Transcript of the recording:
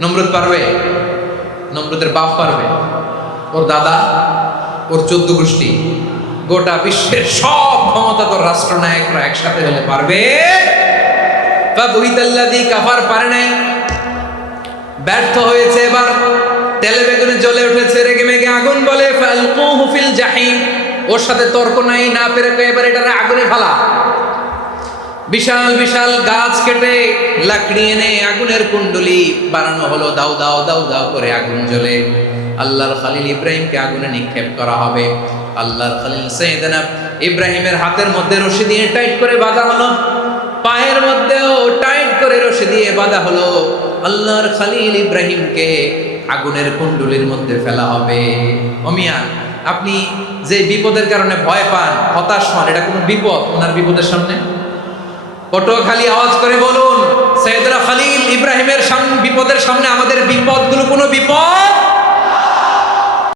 নমরুদ পারবে? নমরুদের বাপ পারবে? ওর দাদা, ওর 14 গোষ্ঠী, গোটা বিশ্বের সব ক্ষমতাধর রাষ্ট্রনায়করা একসাথে হলে পারবে? ফাবুহিতাল্লাযী কাফার, পারে নাই, ব্যর্থ হয়েছে। এবার তেলে বেগুনে জ্বলে উঠেছে, রেগে মেগে আগুন বলে ফালকুহু ফিল জাহিম। ওর সাথে তর্ক নাই, না পেরে এবার এটারে আগুনে ফেলা। বিশাল বিশাল গাছ কেটে লাকড়ি এনে আগুনের কুণ্ডলি বানানো হলো, দাও দাও দাও দাও করে আগুন জ্বলে। আল্লাহর খলিল ইব্রাহিমকে আগুনে নিক্ষেপ করা হবে। আল্লাহর খলিল সাইয়েদনা ইব্রাহিমের হাতের মধ্যে রশি দিয়ে টাইট করে বাঁধা হলো, পায়ের মধ্যেও টাইট করে রশি দিয়ে বাঁধা হলো। আল্লাহর খলিল ইব্রাহিমকে আগুনের কুণ্ডলির মধ্যে ফেলা হবে। ওমিয়া, আপনি যে বিপদের কারণে ভয় পান, হতাশ হন, এটা কোনো বিপদ ওনার বিপদের সামনে? পটুয়াখালী আওয়াজ করে বলুন, সাইয়েদনা খলিল ইব্রাহিমের বিপদের সামনে আমাদের বিপদগুলো কোনো বিপদ?